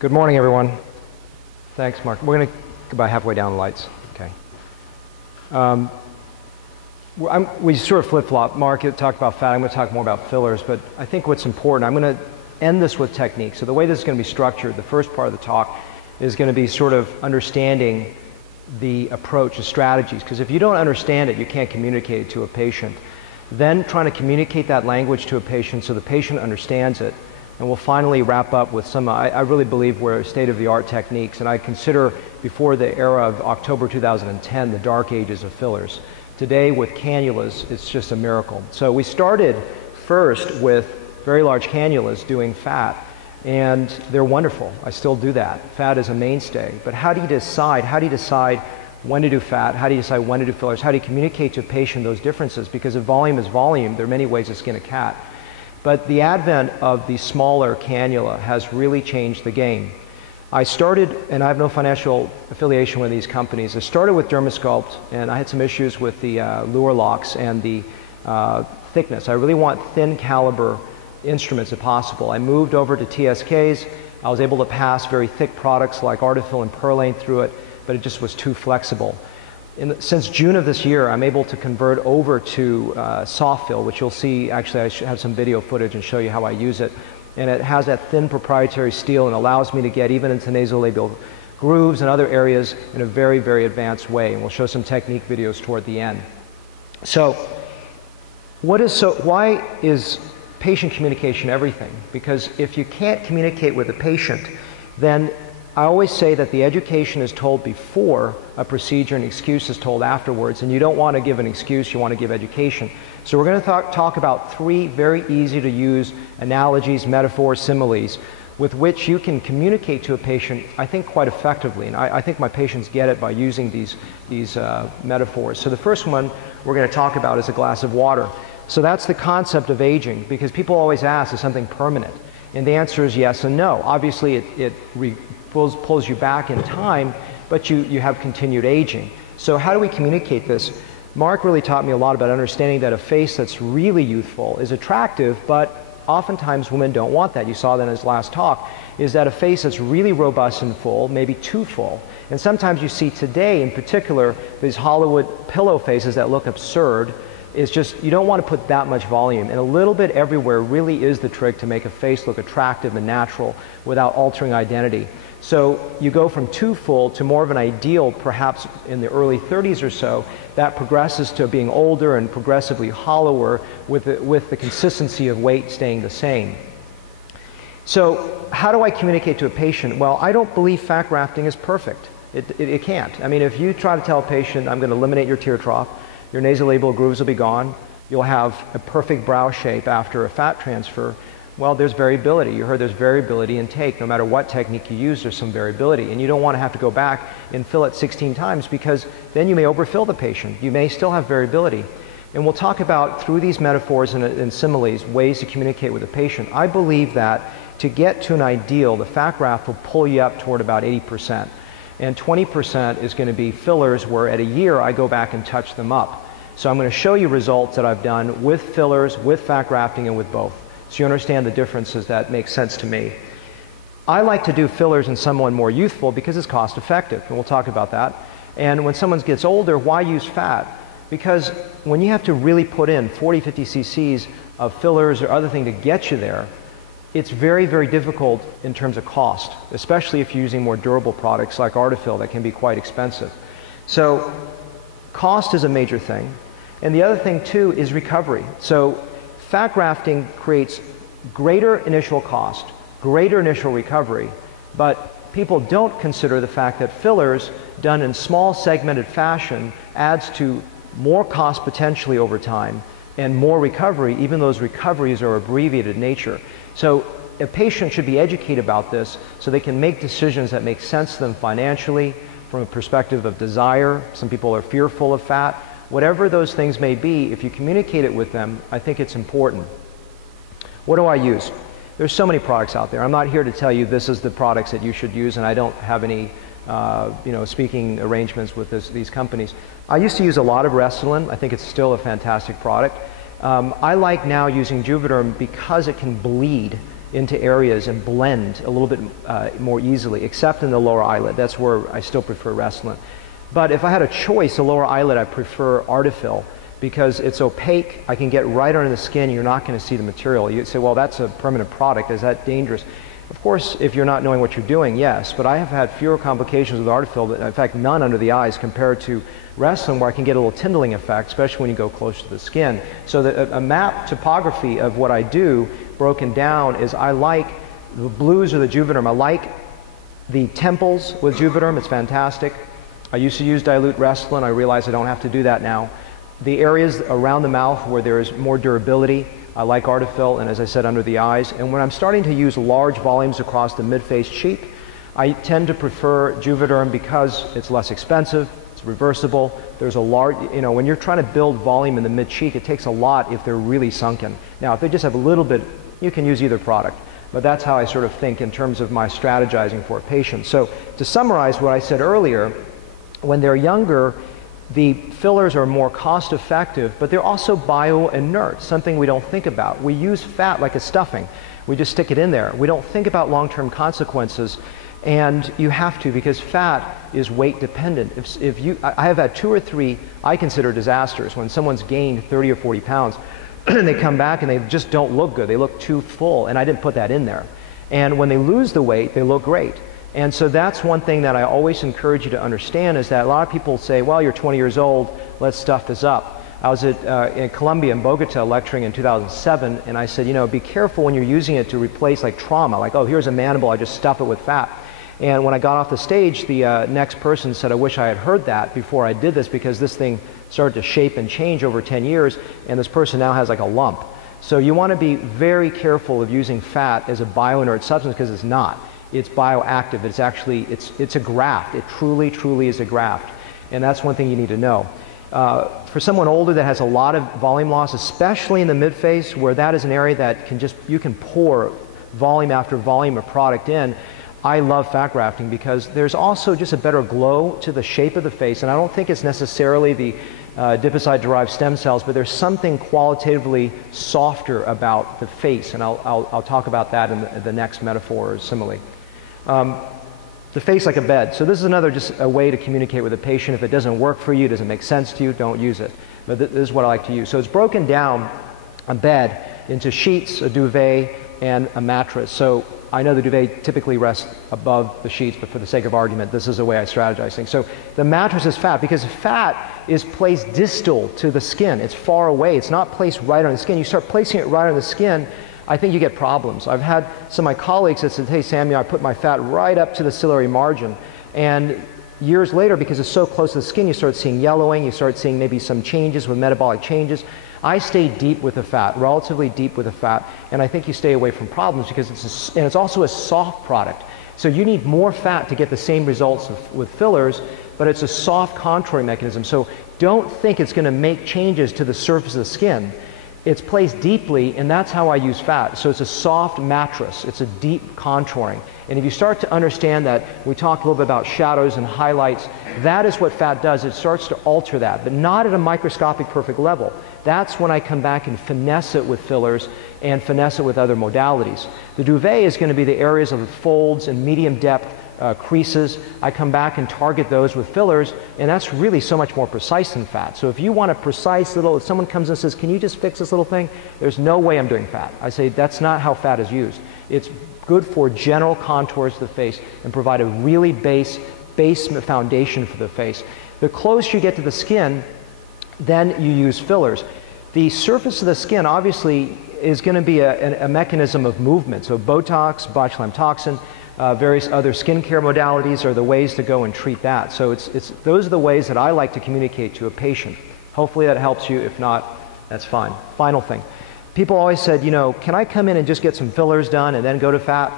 Good morning, everyone. Thanks, Mark. We're going to go about halfway down the lights. Okay. We sort of flip-flop. Mark talked about fat. I'm going to talk more about fillers, but I think what's important, I'm going to end this with technique. So the way this is going to be structured, the first part of the talk is going to be sort of understanding the approach, the strategies, because if you don't understand it, you can't communicate it to a patient. Then trying to communicate that language to a patient so the patient understands it. And we'll finally wrap up with some, I really believe we're state-of-the-art techniques, and I consider before the era of October 2010 the dark ages of fillers. Today with cannulas, it's just a miracle. So we started first with very large cannulas doing fat, and they're wonderful. I still do that. Fat is a mainstay. But how do you decide? How do you decide when to do fat? How do you decide when to do fillers? How do you communicate to a patient those differences? Because if volume is volume, there are many ways to skin a cat. But the advent of the smaller cannula has really changed the game. I started, and I have no financial affiliation with these companies, I started with Dermasculpt, and I had some issues with the lure locks and the thickness. I really want thin caliber instruments if possible. I moved over to TSKs. I was able to pass very thick products like Artefill and Perlane through it, but it just was too flexible. Since June of this year, I'm able to convert over to soft fill, which you'll see. Actually, I should have some video footage and show you how I use it. And it has that thin proprietary steel and allows me to get even into nasolabial grooves and other areas in a very, very advanced way. And we'll show some technique videos toward the end. So, why is patient communication everything? Because if you can't communicate with a patient, then I always say that the education is told before a procedure and excuse is told afterwards, and you don't want to give an excuse, you want to give education. So we're going to talk about three very easy to use analogies, metaphors, similes, with which you can communicate to a patient, I think, quite effectively. And I think my patients get it by using these metaphors. So the first one we're going to talk about is a glass of water. So that's the concept of aging, because people always ask, is something permanent? And the answer is yes and no. Obviously, it pulls you back in time, but you have continued aging. So how do we communicate this? Mark really taught me a lot about understanding that a face that's really youthful is attractive, but oftentimes women don't want that. You saw that in his last talk, is that a face that's really robust and full, maybe too full. And sometimes you see today, in particular, these Hollywood pillow faces that look absurd. It's just, you don't want to put that much volume. And a little bit everywhere really is the trick to make a face look attractive and natural without altering identity. So you go from too full to more of an ideal, perhaps in the early 30s or so, that progresses to being older and progressively hollower with the consistency of weight staying the same. So how do I communicate to a patient? Well, I don't believe fat grafting is perfect. It can't. I mean, if you try to tell a patient, I'm going to eliminate your tear trough, your nasolabial grooves will be gone, you'll have a perfect brow shape after a fat transfer, well, there's variability. You heard there's variability in take. No matter what technique you use, there's some variability. And you don't want to have to go back and fill it 16 times, because then you may overfill the patient. You may still have variability. And we'll talk about, through these metaphors and similes, ways to communicate with the patient. I believe that to get to an ideal, the fat graft will pull you up toward about 80%. And 20% is going to be fillers, where at a year I go back and touch them up. So I'm going to show you results that I've done with fillers, with fat grafting, and with both. So you understand the differences. That makes sense to me. I like to do fillers in someone more youthful because it's cost effective, and we'll talk about that. And when someone gets older, why use fat? Because when you have to really put in 40, 50 cc's of fillers or other thing to get you there, it's very, very difficult in terms of cost, especially if you're using more durable products like Artefill that can be quite expensive. So cost is a major thing. And the other thing too is recovery. So fat grafting creates greater initial cost, greater initial recovery, but people don't consider the fact that fillers done in small segmented fashion adds to more cost potentially over time and more recovery, even though those recoveries are abbreviated in nature. So a patient should be educated about this so they can make decisions that make sense to them financially, from a perspective of desire. Some people are fearful of fat. Whatever those things may be, if you communicate it with them, I think it's important. What do I use? There's so many products out there. I'm not here to tell you this is the products that you should use, and I don't have any speaking arrangements with these companies. I used to use a lot of Restylane. I think it's still a fantastic product. I like now using Juvederm because it can bleed into areas and blend a little bit more easily, except in the lower eyelid. That's where I still prefer Restylane. But if I had a choice, the lower eyelid, I prefer Artefill because it's opaque. I can get right under the skin. You're not going to see the material. You say, well, that's a permanent product. Is that dangerous? Of course, if you're not knowing what you're doing, yes. But I have had fewer complications with Artefill, in fact, none under the eyes compared to Restylane, where I can get a little tindling effect, especially when you go close to the skin. So a map topography of what I do broken down is I like the blues or the Juvederm. I like the temples with Juvederm. It's fantastic. I used to use dilute Restylane. I realize I don't have to do that now. The areas around the mouth where there is more durability, I like Artefill, and as I said, under the eyes. And when I'm starting to use large volumes across the mid-face cheek, I tend to prefer Juvederm because it's less expensive, it's reversible. There's a large, you know, when you're trying to build volume in the mid-cheek, it takes a lot if they're really sunken. Now, if they just have a little bit, you can use either product. But that's how I sort of think in terms of my strategizing for a patient. So to summarize what I said earlier, when they're younger, the fillers are more cost effective, but they're also bio-inert, something we don't think about. We use fat like a stuffing. We just stick it in there. We don't think about long-term consequences, and you have to, because fat is weight dependent. I have had 2 or 3 I consider disasters when someone's gained 30 or 40 pounds and they come back and they just don't look good. They look too full, and I didn't put that in there. And when they lose the weight, they look great. And so that's one thing that I always encourage you to understand, is that a lot of people say, well, you're 20 years old, let's stuff this up. I was in Colombia, in Bogota, lecturing in 2007, and I said, you know, be careful when you're using it to replace like trauma, like, oh, here's a mandible, I just stuff it with fat. And when I got off the stage, the next person said, I wish I had heard that before I did this, because this thing started to shape and change over 10 years, and this person now has like a lump. So you want to be very careful of using fat as a bio-inert substance, because it's not. It's bioactive. It's actually, it's a graft. It truly, truly is a graft. And that's one thing you need to know. For someone older that has a lot of volume loss, especially in the mid-face, where that is an area that can just, you can pour volume after volume of product in, I love fat grafting because there's also just a better glow to the shape of the face. And I don't think it's necessarily the adipocyte-derived stem cells, but there's something qualitatively softer about the face. And I'll talk about that in the next metaphor or simile. The face like a bed. So this is another just a way to communicate with a patient. If it doesn't work for you, doesn't make sense to you, don't use it. But this is what I like to use. So it's broken down, a bed, into sheets, a duvet, and a mattress. So I know the duvet typically rests above the sheets, but for the sake of argument, this is the way I strategize things. So the mattress is fat, because fat is placed distal to the skin. It's far away. It's not placed right on the skin. You start placing it right on the skin, I think you get problems. I've had some of my colleagues that said, hey, Samuel, I put my fat right up to the ciliary margin. And years later, because it's so close to the skin, you start seeing yellowing, you start seeing maybe some changes with metabolic changes. I stay deep with the fat, relatively deep with the fat, and I think you stay away from problems because it's also a soft product. So you need more fat to get the same results with fillers, but it's a soft contouring mechanism. So don't think it's going to make changes to the surface of the skin. It's placed deeply, and that's how I use fat. So it's a soft mattress. It's a deep contouring. And if you start to understand that, we talked a little bit about shadows and highlights, that is what fat does. It starts to alter that, but not at a microscopic perfect level. That's when I come back and finesse it with fillers and finesse it with other modalities. The duvet is going to be the areas of the folds and medium depth creases. I come back and target those with fillers, and that's really so much more precise than fat. So if you want a precise little, if someone comes and says, can you just fix this little thing? There's no way I'm doing fat. I say that's not how fat is used. It's good for general contours of the face and provide a really base foundation for the face. The closer you get to the skin, then you use fillers. The surface of the skin obviously is going to be a mechanism of movement. So Botox, botulinum toxin, various other skincare modalities are the ways to go and treat that. So those are the ways that I like to communicate to a patient. Hopefully that helps you. If not, that's fine. Final thing. People always said, you know, can I come in and just get some fillers done and then go to fat?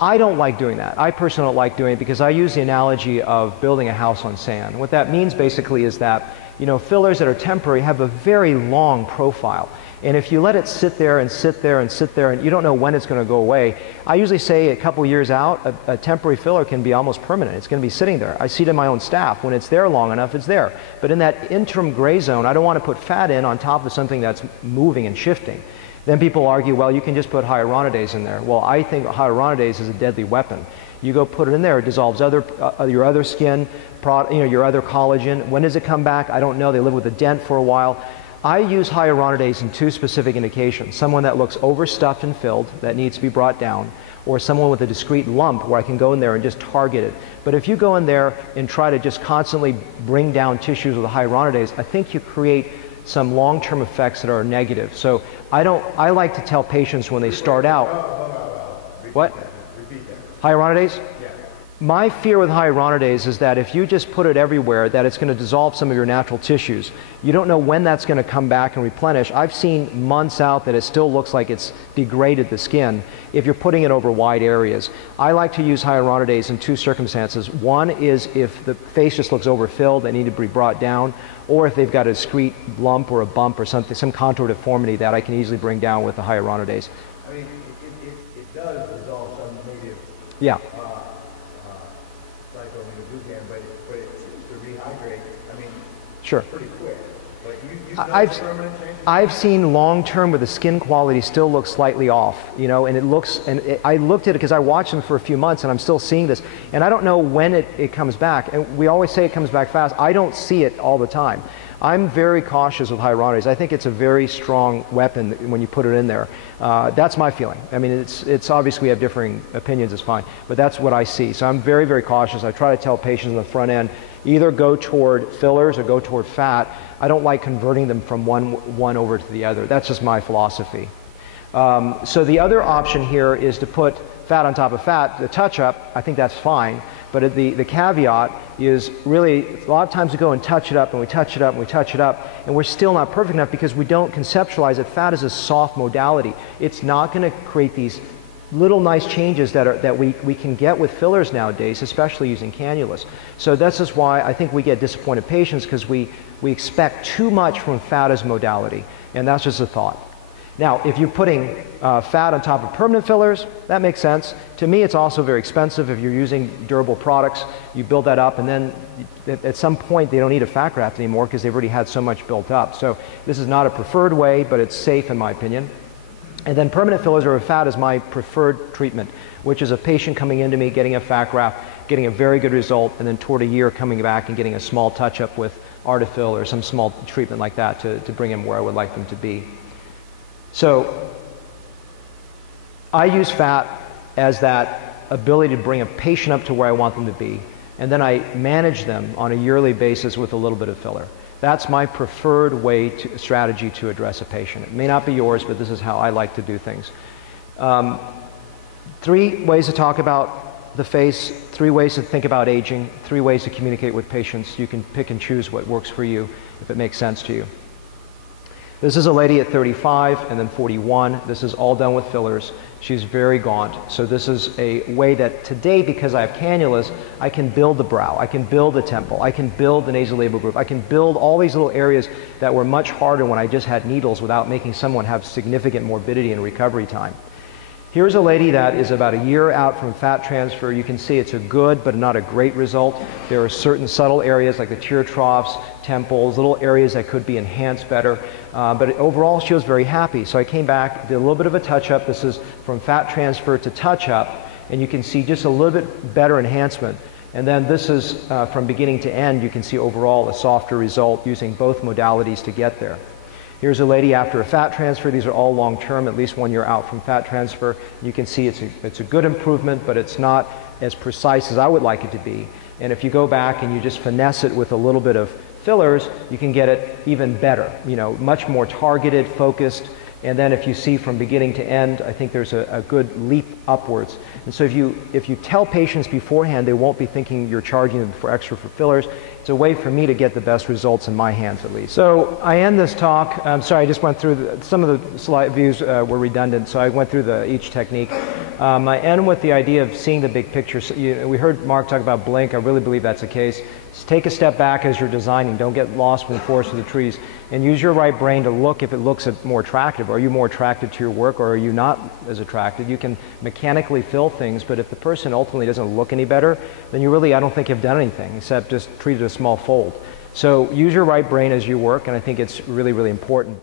I don't like doing that. I personally don't like doing it because I use the analogy of building a house on sand. What that means basically is that, you know, fillers that are temporary have a very long profile. And if you let it sit there and sit there and sit there and you don't know when it's going to go away, I usually say a couple years out, a temporary filler can be almost permanent. It's going to be sitting there. I see it in my own staff. When it's there long enough, it's there. But in that interim gray zone, I don't want to put fat in on top of something that's moving and shifting. Then people argue, well, you can just put hyaluronidase in there. Well, I think hyaluronidase is a deadly weapon. You go put it in there, it dissolves your other skin, your other collagen. When does it come back? I don't know. They live with a dent for a while. I use hyaluronidase in two specific indications. Someone that looks overstuffed and filled, that needs to be brought down, or someone with a discrete lump where I can go in there and just target it. But if you go in there and try to just constantly bring down tissues with hyaluronidase, I think you create some long-term effects that are negative. So I like to tell patients when they start out. What? Hyaluronidase? My fear with hyaluronidase is that if you just put it everywhere, that it's going to dissolve some of your natural tissues. You don't know when that's going to come back and replenish. I've seen months out that it still looks like it's degraded the skin if you're putting it over wide areas. I like to use hyaluronidase in two circumstances. One is if the face just looks overfilled, they need to be brought down, or if they've got a discrete lump or a bump or something, some contour deformity that I can easily bring down with the hyaluronidase. I mean, it does dissolve some negative. Yeah. But it seems to rehydrate. I mean, sure. Pretty quick. But you've done permanent changes? I've seen long term where the skin quality still looks slightly off, you know, and I looked at it because I watched them for a few months and I'm still seeing this. And I don't know when it comes back. And we always say it comes back fast. I don't see it all the time. I'm very cautious with hyaluronidase. I think it's a very strong weapon when you put it in there. That's my feeling. I mean, it's obviously we have differing opinions, it's fine, but that's what I see. So I'm very, very cautious. I try to tell patients on the front end, either go toward fillers or go toward fat. I don't like converting them from one over to the other. That's just my philosophy. So the other option here is to put fat on top of fat, the touch-up. I think that's fine. But the caveat is really, a lot of times we go and touch it up, and we touch it up, and we touch it up, and we're still not perfect enough because we don't conceptualize that fat is a soft modality. It's not going to create these little nice changes that we can get with fillers nowadays, especially using cannulas. So that's just why I think we get disappointed patients, because we expect too much from fat as modality, and that's just a thought. Now, if you're putting fat on top of permanent fillers, that makes sense. To me, it's also very expensive. If you're using durable products, you build that up, and then at some point, they don't need a fat graft anymore because they've already had so much built up. So this is not a preferred way, but it's safe in my opinion. And then permanent fillers or fat is my preferred treatment, which is a patient coming into me, getting a fat graft, getting a very good result, and then toward a year coming back and getting a small touch-up with Artefill or some small treatment like that to bring them where I would like them to be. So I use fat as that ability to bring a patient up to where I want them to be, and then I manage them on a yearly basis with a little bit of filler. That's my preferred strategy to address a patient. It may not be yours, but this is how I like to do things. 3 ways to talk about the face, 3 ways to think about aging, 3 ways to communicate with patients. You can pick and choose what works for you if it makes sense to you. This is a lady at 35 and then 41. This is all done with fillers. She's very gaunt. So this is a way that today, because I have cannulas, I can build the brow, I can build the temple, I can build the nasolabial group, I can build all these little areas that were much harder when I just had needles without making someone have significant morbidity and recovery time. Here's a lady that is about a year out from fat transfer. You can see it's a good but not a great result. There are certain subtle areas like the tear troughs, temples, little areas that could be enhanced better. But overall, she was very happy. So I came back, did a little bit of a touch-up. This is from fat transfer to touch-up, and you can see just a little bit better enhancement. And then this is from beginning to end. You can see overall a softer result using both modalities to get there. Here's a lady after a fat transfer. These are all long-term, at least 1 year out from fat transfer. You can see it's a good improvement, but it's not as precise as I would like it to be. And if you go back and you just finesse it with a little bit of fillers, you can get it even better, you know, much more targeted, focused. And then if you see from beginning to end, I think there's a good leap upwards. And so if you tell patients beforehand, they won't be thinking you're charging them for extra for fillers. It's a way for me to get the best results in my hands, at least. So I end this talk. I'm sorry, I just went through some of the slide views were redundant, so I went through each technique. I end with the idea of seeing the big picture. So we heard Mark talk about blink. I really believe that's the case. Just take a step back as you're designing. Don't get lost in the forest of the trees. And use your right brain to look if it looks more attractive. Are you more attracted to your work, or are you not as attracted? You can mechanically fill things, but if the person ultimately doesn't look any better, then you really, I don't think you've done anything except just treated a small fold. So use your right brain as you work, and I think it's really, really important.